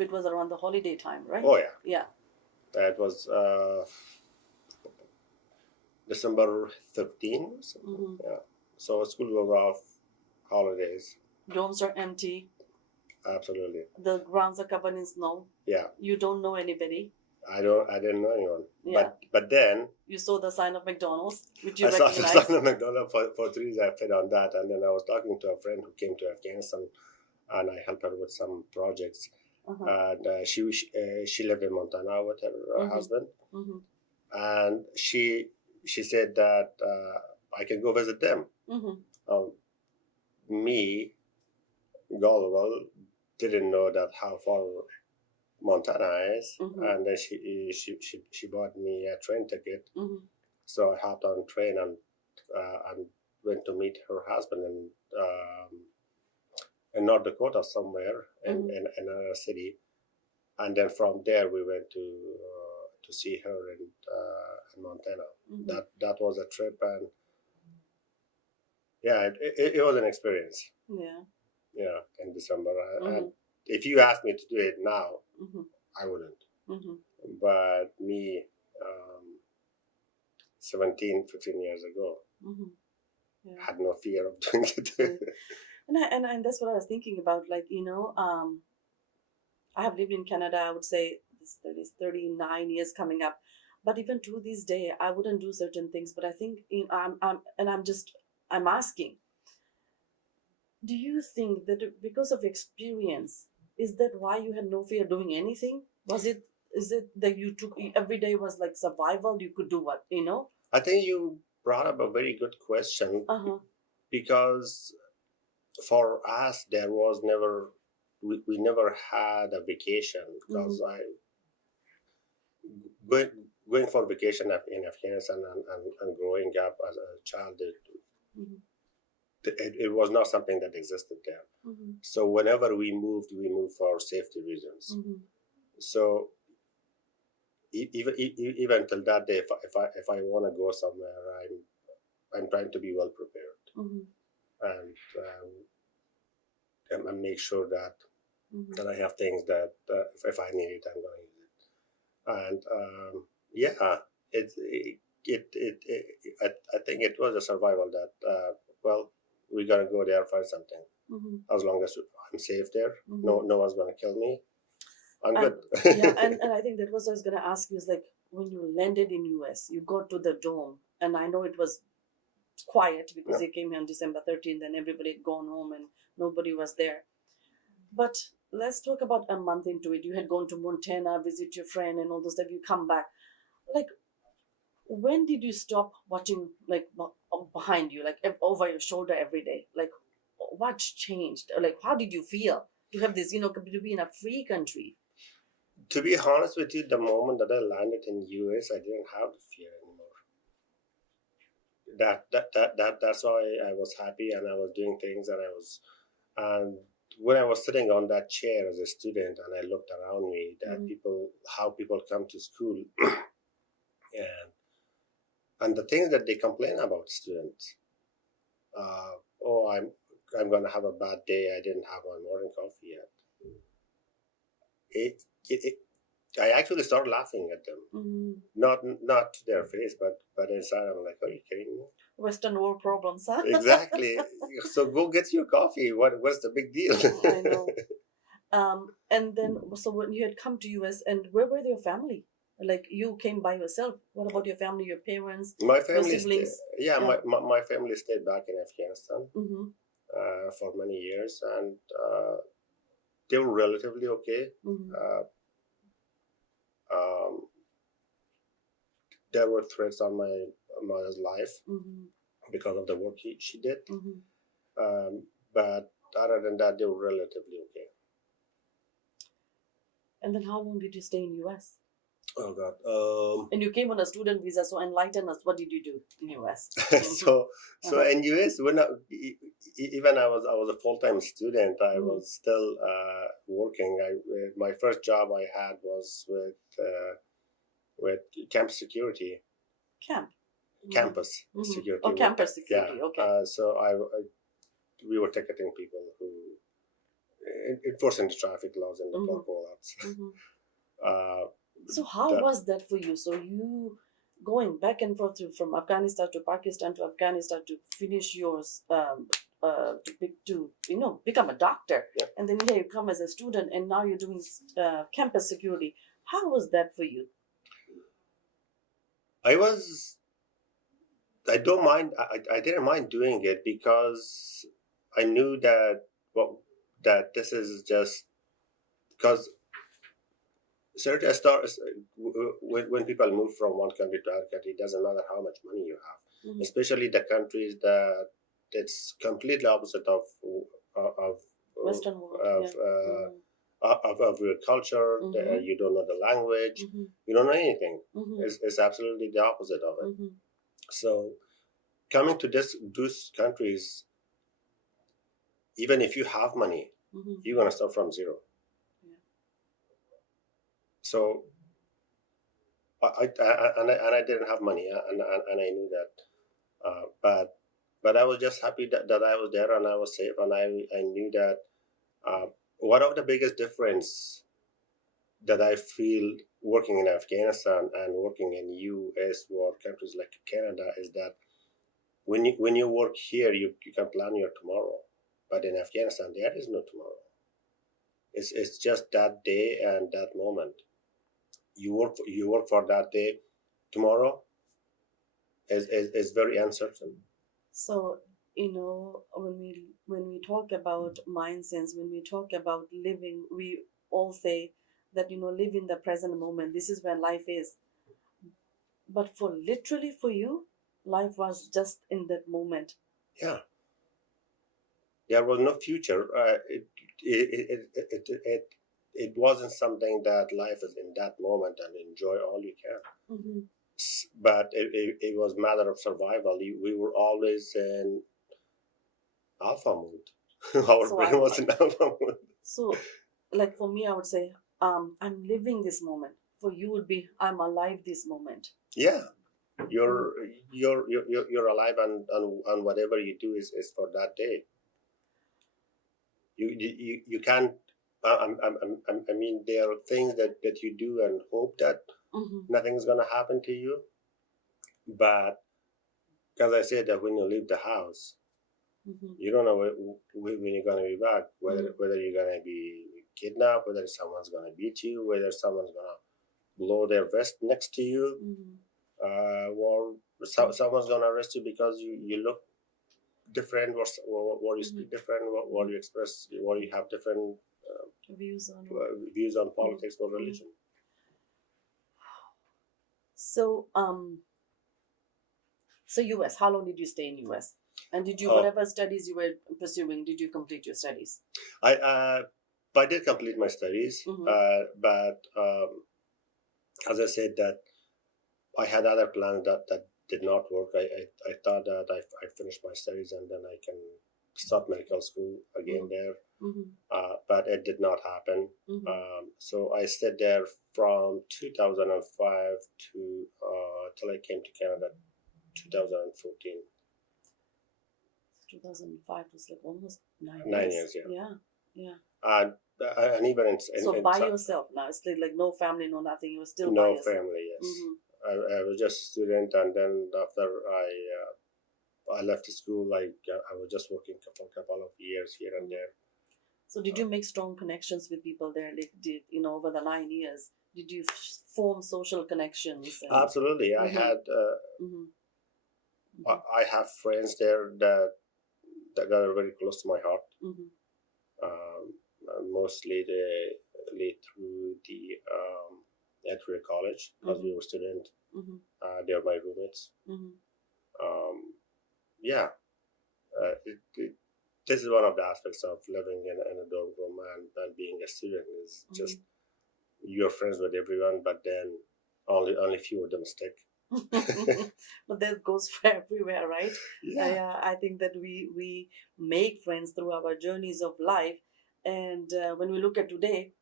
It was around the holiday time, right? Oh, yeah. Yeah. That was December 13th. Mm-hmm. Yeah. So school was off, holidays. Dorms are empty. Absolutely. The grounds are covered in snow. Yeah. You don't know anybody. I didn't know anyone. Yeah. But then You saw the sign of McDonald's, which you I saw the recognized. sign of McDonald's for 3 days. I fed on that, and then I was talking to a friend who came to Afghanistan, and I helped her with some projects. Uh-huh. And she lived in Montana with her husband, Mm-hmm. and she said that I can go visit them. Mm-hmm. Me, gullible, didn't know that how far Montana is, Mm-hmm. and then she bought me a train ticket. Mm-hmm. So I hopped on train and went to meet her husband in North Dakota somewhere Mm-hmm. in another city, and then from there we went to see her in Montana. Mm-hmm. That was a trip, and yeah, it was an experience. Yeah. Yeah, in December. Mm-hmm. And if you ask me to do it now, Mm-hmm. I wouldn't. Mm-hmm. But me, 17, 15 years ago, Mm-hmm. Yeah. had no fear of doing it. And that's what I was thinking about. Like, I have lived in Canada, I would say this 39 years coming up. But even to this day, I wouldn't do certain things. But I think I'm asking, do you think that because of experience, is that why you had no fear doing anything? Is it that you took every day was like survival? You could do what, I think you brought up a very good question, because for us there was never we never had a vacation, because going for vacation in Afghanistan and growing up as a child, it was not something that existed there. So whenever we moved for safety reasons. So even till that day, if I want to go somewhere, I'm trying to be well prepared, and and make sure that I have things that if I need it, I'm going to use it. And yeah, I think it was a survival that well, we're gonna go there, find something. As long as I'm safe there, no one's gonna kill me. I'm good. Yeah, and I think that was what I was gonna ask you, is like, when you landed in US, you got to the dome, and I know it was quiet because you came here on December 13th and everybody had gone home and nobody was there. But let's talk about a month into it. You had gone to Montana, visit your friend and all those stuff. You come back. Like, when did you stop watching, like, behind you, like over your shoulder every day? Like, what changed? Like, how did you feel to have this, to be in a free country? To be honest with you, the moment that I landed in US, I didn't have the fear anymore. That's why I was happy, and I was doing things, and when I was sitting on that chair as a student, and I looked around me, that how people come to school, and the things that they complain about students. Oh, I'm gonna have a bad day. I didn't have my morning coffee yet. I actually started laughing at them. Not to their face, but inside I'm like, are you kidding me? Western world problems, huh? Exactly. So go get your coffee. What's the big deal? I know. And then, so when you had come to US, and where were your family? Like, you came by yourself. What about your family, your parents, my family, your siblings? My family stayed back in Afghanistan for many years, and they were relatively okay. There were threats on my mother's life because of the work she did. But other than that, they were relatively okay. And then how long did you stay in US? Oh God! And you came on a student visa, so enlighten us. What did you do in US? So in US, when even I was a full-time student, I was still working. My first job I had was with campus security. Campus security. Oh, campus security. Yeah. Okay. So we were ticketing people who enforcing the traffic laws in the Mhm. parking lots. Mhm. Uh, So how that, was that for you? So you going back and forth from Afghanistan to Pakistan to Afghanistan to finish yours, to become a doctor, Yeah. and then here you come as a student, and now you're doing campus security. How was that for you? I don't mind. I didn't mind doing it because I knew that that this is just because certain stars when people move from one country to another country, it doesn't matter how much money you have, Mhm. especially the countries that it's completely opposite of Western world, of yeah. of your culture. Mhm. You don't know the language, Mhm. you don't know anything. Mhm. It's absolutely the opposite of it. Mhm. So coming to those countries, even if you have money, Mhm. you're gonna start from zero. Yeah. So and I didn't have money, and I knew that. But I was just happy that I was there and I was safe, and I knew that one of the biggest difference that I feel working in Afghanistan and working in US or countries like Canada is that when you work here, you can plan your tomorrow, but in Afghanistan there is no tomorrow. It's just that day and that moment. You work for that day. Tomorrow is very uncertain. So, when we talk about MindSense, when we talk about living, we all say that live in the present moment. This is where life is. But for you, life was just in that moment. Yeah, there was no future. It wasn't something that life is in that moment and enjoy all you can. Mm-hmm. But it was matter of survival. We were always in alpha mode. Our So brain was in alpha mode. so like for me, I would say, I'm living this moment. For you would be, I'm alive this moment. Yeah, Mm. you're alive, and whatever you do is for that day. You can't. I mean, there are things that you do and hope that Mm-hmm. nothing's gonna happen to you. But as I said, that when you leave the house, Mm-hmm. you don't know when you're gonna be back. Mm-hmm. Whether you're gonna be kidnapped, whether someone's gonna beat you, whether someone's gonna blow their vest next to you, or someone's gonna arrest you because you look different, or you speak different, or you express, or you have different Views on. views on politics or religion. So, so US, how long did you stay in US? And did you, Oh, whatever studies you were pursuing, did you complete your studies? I did complete my studies, Mhm. but as I said, that I had other plans that did not work. I thought that I finished my studies and then I can start medical school again there, Mhm. but it did not happen. Mhm. So I stayed there from 2005 to till I came to Canada 2014. 2005 was like almost 9 years, yeah. Yeah, yeah. And and even So by yourself now, it's like no family, no nothing. You were still by no yourself. family, yes. Mhm. I was just a student, and then after I left school, I was just working for a couple of years here and there. So did you make strong connections with people there? Like, over the 9 years, did you form social connections? Absolutely, I had Mhm. I have friends there that are very close to my heart. Mhm. Mostly through the entry college because we were students. Mhm. They're my roommates. Mhm. Um, yeah, this is one of the aspects of living in a dorm room and being a student is just you're friends with everyone, but then only few of them stick. But that goes for everywhere, right? Yeah. I think that we make friends through our journeys of life, and when we look at today,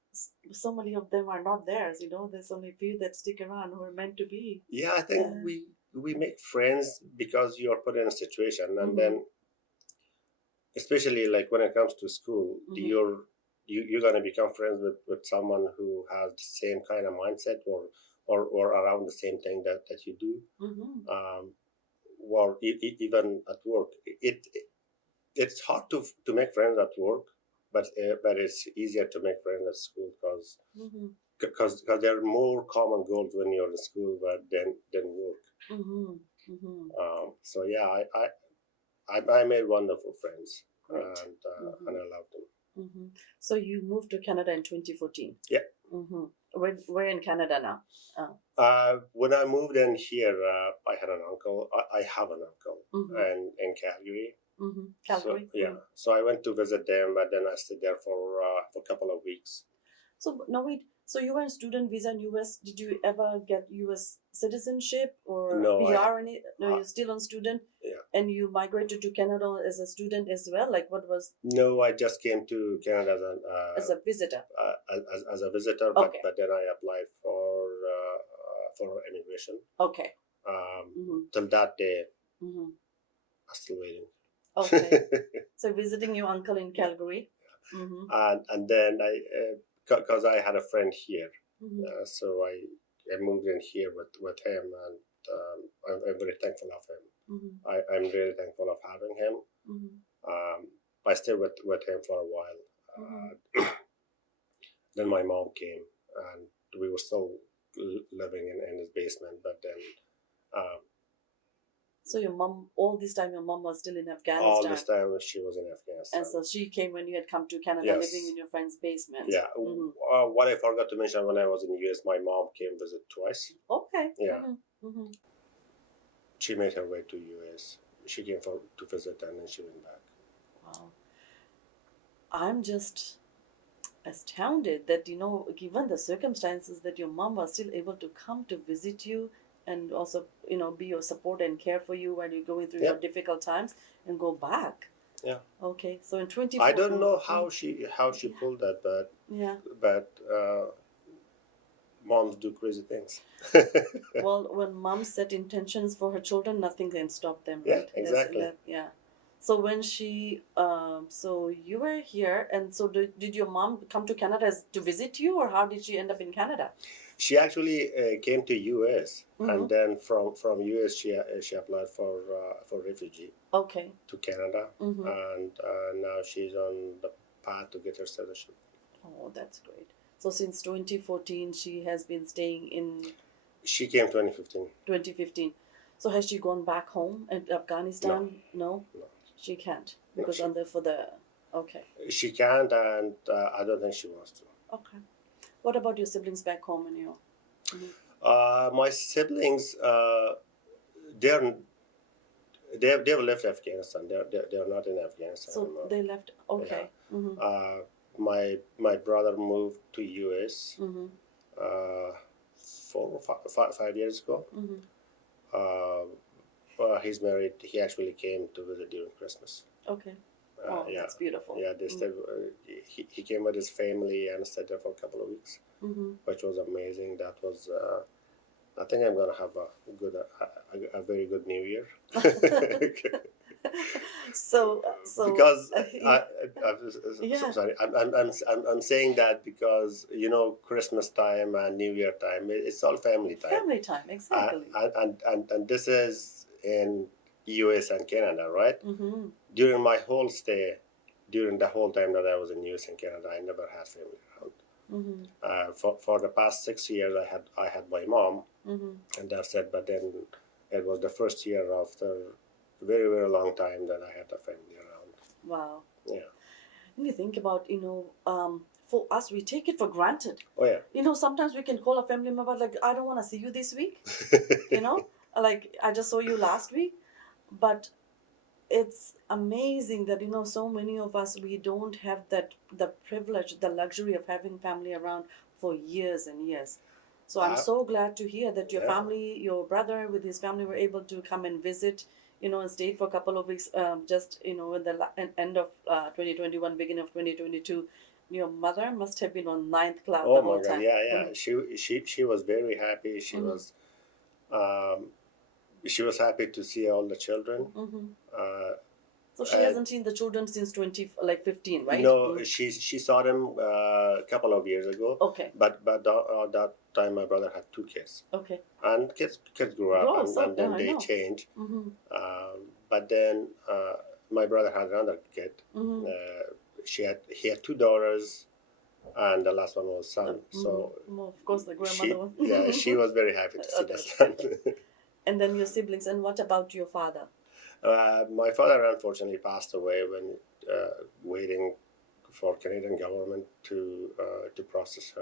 so many of them are not theirs. There's only few that stick around who are meant to be. Yeah, I think we make friends because you're put in a situation, and then especially like when it comes to school, you're going to become friends with someone who has the same kind of mindset or around the same thing that you do. Or even at work. It's hard to make friends at work, but it's easier to make friends at school because there are more common goals when you're in school than work. So yeah, I made wonderful friends, and I love them. So you moved to Canada in 2014. Yeah. We're in Canada now. When I moved in here, I had an uncle. I have an uncle, and in Calgary. Calgary. So, yeah. So I went to visit them, but then I stayed there for a couple of weeks. So no, wait. So you were on student visa in US. Did you ever get US citizenship or No, PR? You're still on student. Yeah. And you migrated to Canada as a student as well. Like what was? No, I just came to Canada as a visitor. As a visitor, Okay. but then I applied for immigration. Okay. Till that day, I'm still waiting. Okay. So visiting your uncle in Calgary. And then because I had a friend here, so I moved in here with him, and I'm very thankful of him. I'm really thankful of having him. I stayed with him for a while. Then my mom came, and we were still living in his basement. But then, so your mom, all this time, your mom was still in Afghanistan. All this time she was in Afghanistan, and so she came when you had come to Canada, Yes. living in your friend's basement. Yeah. What I forgot to mention, when I was in the US, my mom came visit twice. Okay. Yeah. She made her way to US. She came to visit, and then she went back. Wow. I'm just astounded that, given the circumstances, that your mom was still able to come to visit you and also, be your support and care for you while you're going through your difficult times and go back. Yeah. Okay. So in 2014. I don't know how she pulled that, but yeah. But moms do crazy things. Well, when moms set intentions for her children, nothing can stop them. Yeah, Right? exactly. Yeah. So when she, so you were here, and so did your mom come to Canada to visit you, or how did she end up in Canada? She actually came to US, and then from US she applied for refugee. Okay. To Canada, and now she's on the path to get her citizenship. Oh, that's great. So since 2014, she has been staying in. She came 2015. 2015. So has she gone back home in Afghanistan? No. She can't because okay. She can't, and I don't think she wants to. Okay. What about your siblings back home in your? My siblings, they've left Afghanistan. They're not in Afghanistan So anymore. they left. Okay. Yeah. My brother moved to US 5 years ago. He's married. He actually came to visit during Christmas. Okay. That's beautiful. Yeah, they stayed. He came with his family and stayed there for a couple of weeks, which was amazing. That was. I think I'm gonna have a very good New Year. So because yeah. sorry, I'm saying that because Christmas time and New Year time, it's all family time. Family time, exactly. And this is in US and Canada, right? During my whole stay, during the whole time that I was in US and Canada, I never had family around. For the past 6 years, I had my mom, and that's it. But then it was the first year after a very, very long time that I had a family around. Wow. Yeah. When you think about, for us, we take it for granted. Oh yeah. Sometimes we can call a family member like, I don't want to see you this week. Like I just saw you last week, but it's amazing that so many of us, we don't have the privilege, the luxury of having family around for years and years. So I'm so glad to hear that your family, your brother with his family, were able to come and visit, and stayed for a couple of weeks. Just in the end of 2021, beginning of 2022. Your mother must have been on ninth cloud the whole time. Yeah. She was very happy. She was. She was happy to see all the children. So So she hasn't seen the children since 15, right? No, she saw them a couple of years ago. Okay. But that time my brother had 2 kids. Okay. And kids grew up and then they changed. Mm-hmm. But then my brother had another kid. Mm-hmm. He had 2 daughters, and the last one was son. So well, of course, the grandmother one. Yeah, she was very happy to see the son. And then your siblings. And what about your father? My father unfortunately passed away when waiting for Canadian government to process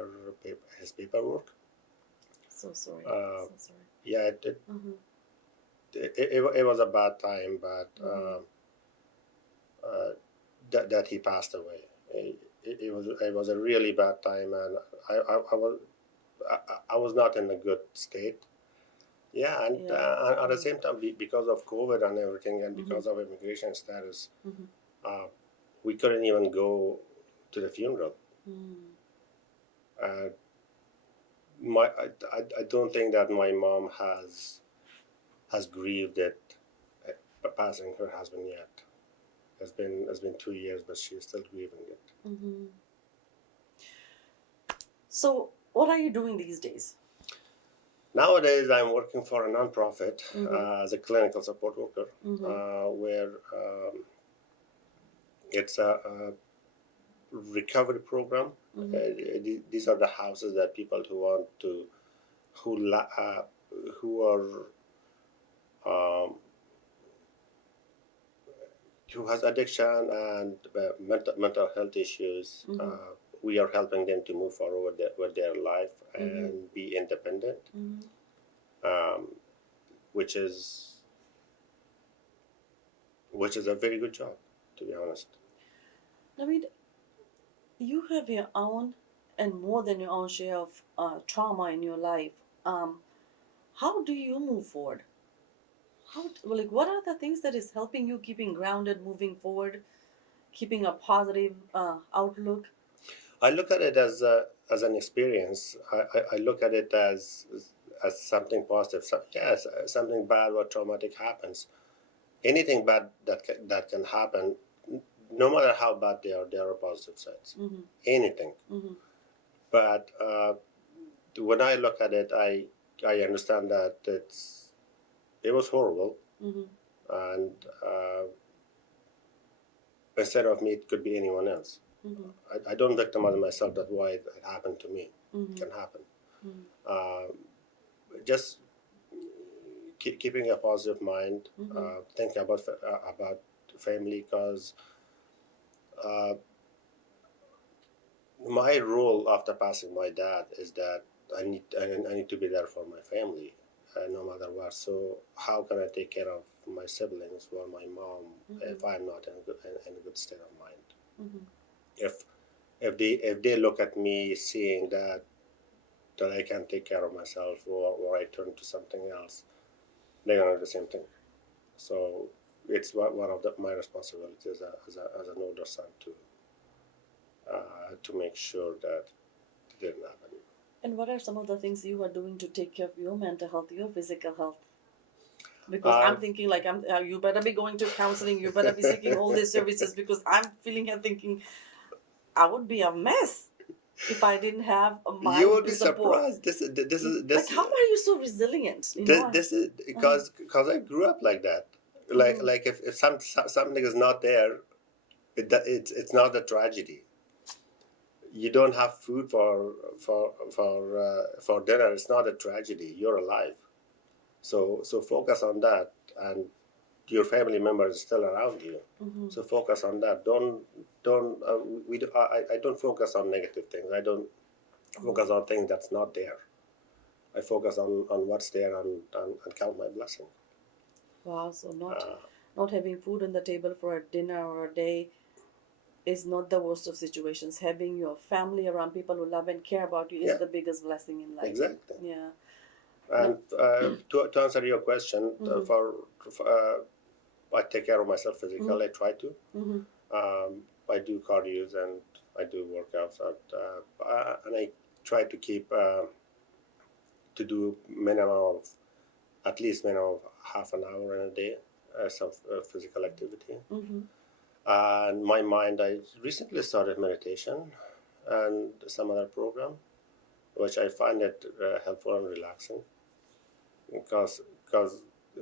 his paperwork. So sorry. So sorry. Yeah, it was a bad time, but that he passed away. It was a really bad time, and I was not in a good state. Yeah, and at the same time, because of COVID and everything, and because of immigration status, we couldn't even go to the funeral. I don't think that my mom has grieved it passing her husband yet. It's been 2 years, but she's still grieving it. So, what are you doing these days? Nowadays, I'm working for a non-profit as a clinical support worker, where it's a recovery program. These are the houses that people who has addiction and mental health issues. We are helping them to move forward with their life and be independent, which is a very good job, to be honest. Naveed, you have your own and more than your own share of trauma in your life. How do you move forward? What are the things that is helping you keeping grounded, moving forward, keeping a positive outlook? I look at it as an experience. I look at it as something positive. Something bad or traumatic happens. Anything bad that can happen, no matter how bad there are positive sides. Anything. But when I look at it, I understand that it was horrible, and instead of me, it could be anyone else. I don't victimize myself that why it happened to me. It can happen. Just keeping a positive mind, thinking about family, because my role after passing my dad is that I need to be there for my family, no matter what. So how can I take care of my siblings or my mom if I'm not in a good state of mind? If they look at me seeing that I can't take care of myself, or I turn to something else, they're gonna do the same thing. So it's one of my responsibilities as an older son to make sure that it didn't happen. And what are some of the things you are doing to take care of your mental health, your physical health? Because I'm thinking you better be going to counseling, you better be seeking all these services, because I'm feeling and thinking I would be a mess if I didn't have a mind. You will be support. surprised. This is how are you so resilient? This is because I grew up like that. Like if something is not there, it's not a tragedy. You don't have food for dinner. It's not a tragedy. You're alive. So focus on that, and your family members are still around you. So focus on that. I don't focus on negative things. I don't focus on things that's not there. I focus on what's there and count my blessing. Wow. So not having food on the table for a dinner or a day is not the worst of situations. Having your family around, people who love and care about you, is the biggest blessing in life. Exactly. Yeah. And to answer your question, I take care of myself physically. I try to. I do cardio and I do workouts, and I try to keep to do at least minimum of half an hour in a day some physical activity. And my mind, I recently started meditation and some other program, which I find it helpful and relaxing because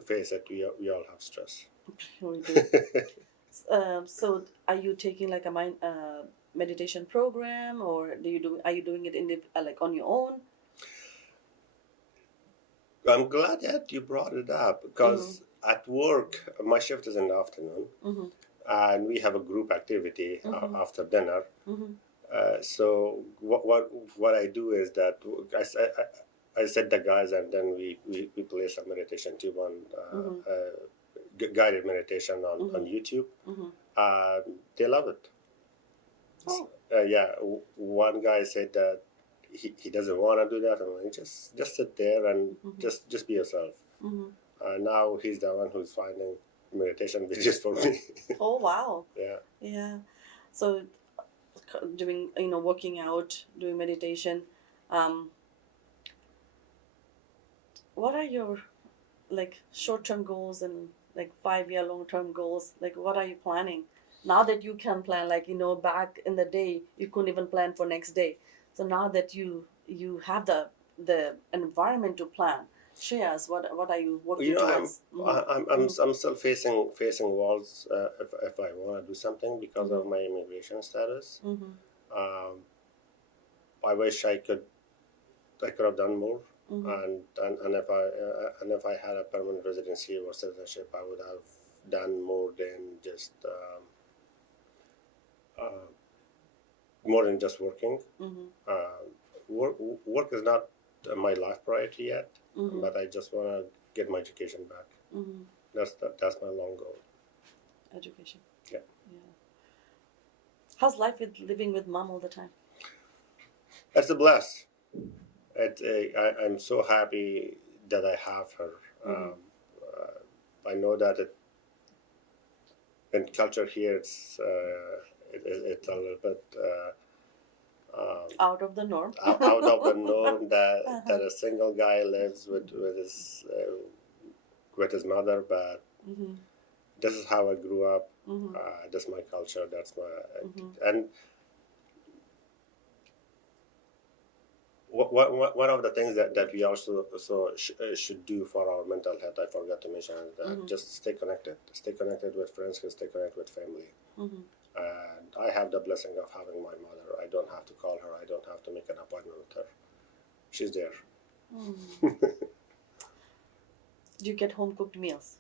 face it, we all have stress. We do. So are you taking like a mind meditation program, or are you doing it like on your own? I'm glad that you brought it up because at work, my shift is in the afternoon, Mm-hmm. and we have a group activity after dinner. Mm-hmm. So what I do is that I set the guys, and then we play some meditation tube on guided meditation on YouTube. They love it. Oh. Yeah, one guy said that he doesn't want to do that. I'm like, just sit there and just be yourself. Now he's the one who's finding meditation videos for me. Oh, wow. Yeah. Yeah. So doing, working out, doing meditation. What are your like short-term goals and like 5-year long-term goals? Like, what are you planning now that you can plan? Like, back in the day you couldn't even plan for next day, so now that you have the environment to plan, share us what are you working towards? I'm still facing walls if I want to do something because of my immigration status. I wish I could have done more. And if I had a permanent residency or citizenship, I would have done more than just working. Work is not my life priority yet, but I just want to get my education back. That's my long goal. Education. Yeah. How's life with living with mom all the time? It's a bless. I'm so happy that I have her. I know that in culture here it's a little bit out of the norm. out of the norm that a single guy lives with his mother, but this is how I grew up. That's my culture. That's my and one of the things that we also should do for our mental health, I forgot to mention, is that just stay connected with friends, and stay connected with family. And I have the blessing of having my mother. I don't have to call her. I don't have to make an appointment with her. She's there. Do you get home cooked meals?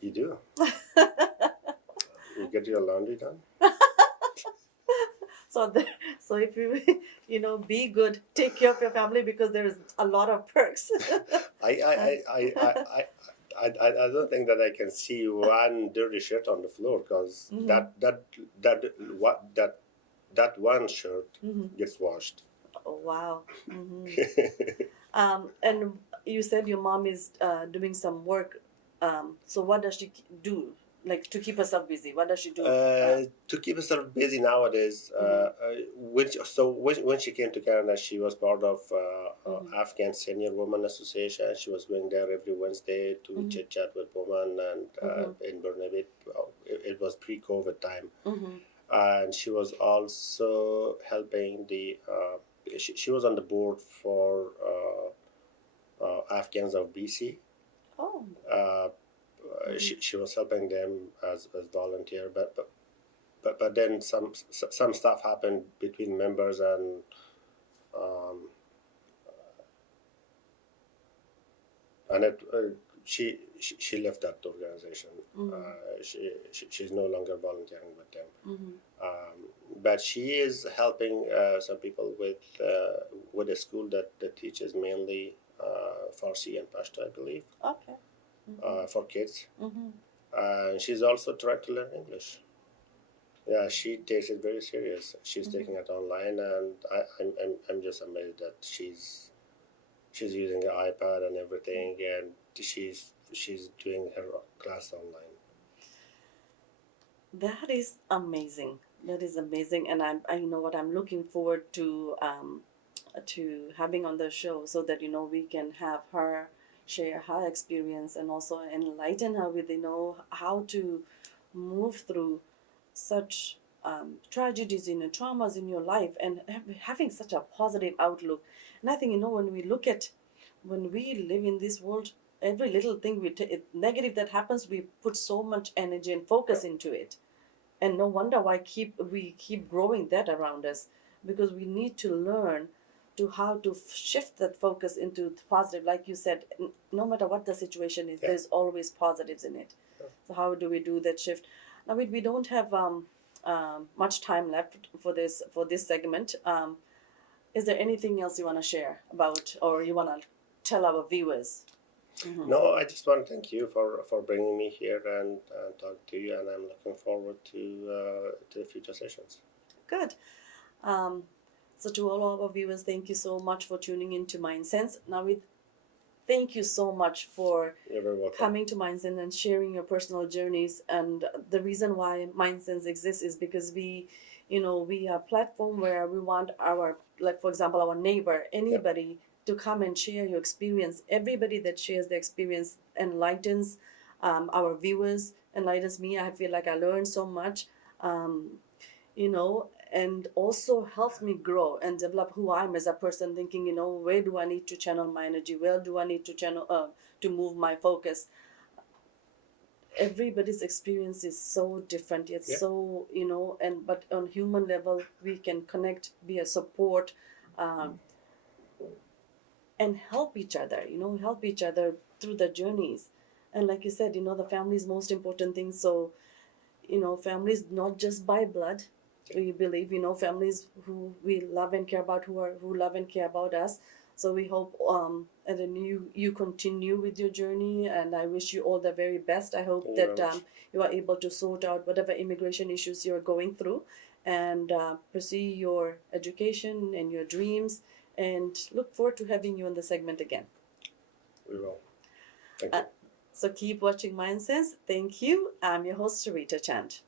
You do. You get your laundry done. So if you be good, take care of your family, because there is a lot of perks. I don't think that I can see one dirty shirt on the floor, because that one shirt gets washed. Oh, wow. And you said your mom is doing some work. So what does she do? Like, to keep herself busy, what does she do? To keep herself busy nowadays, when she came to Canada, she was part of Afghan Senior Women Association. She was going there every Wednesday to chit chat with women, and in Burnaby, it was pre-COVID time, and she was also helping the. She was on the board for Afghans of BC. Oh. She was helping them as volunteer, but then some stuff happened between members, and she left that organization. She's no longer volunteering with them. But she is helping some people with a school that teaches mainly Farsi and Pashto, I believe. Okay. For kids. She's also trying to learn English. Yeah, she takes it very serious. She's taking it online, and I'm just amazed that she's using the iPad and everything, and she's doing her class online. That is amazing. That is amazing, and I know what I'm looking forward to having on the show, so that we can have her share her experience and also enlighten her with how to move through such tragedies and traumas in your life, and having such a positive outlook. And I think, when we live in this world, every little thing negative that happens, we put so much energy and focus into it, and no wonder why we keep growing that around us, because we need to learn to how to shift that focus into positive. Like you said, no matter what the situation is, there's always positives in it. So how do we do that shift? Now we don't have much time left for this segment. Is there anything else you want to share about, or you want to tell our viewers? Mm-hmm. No, I just want to thank you for bringing me here and talk to you, and I'm looking forward to the future sessions. Good. So to all of our viewers, thank you so much for tuning in to MindSense. Now, thank you so much for coming to MindSense and sharing your personal journeys. And the reason why MindSense exists is because we are a platform where we want for example, our neighbor, anybody, to come and share your experience. Everybody that shares their experience enlightens our viewers, enlightens me. I feel like I learned so much, and also helps me grow and develop who I am as a person, thinking, where do I need to channel my energy? Where do I need to channel to move my focus? Everybody's experience is so different. It's so, but on human level, we can connect, be a support, and help each other, through the journeys. And like you said, the family is most important thing. So, family is not just by blood. We believe, families who we love and care about, who love and care about us. So we hope and then you continue with your journey, and I wish you all the very best. I hope that you are able to sort out whatever immigration issues you're going through, and pursue your education and your dreams, and look forward to having you on the segment again. We will. Thank you. So keep watching MindSense. Thank you. I'm your host, Sarita Chand.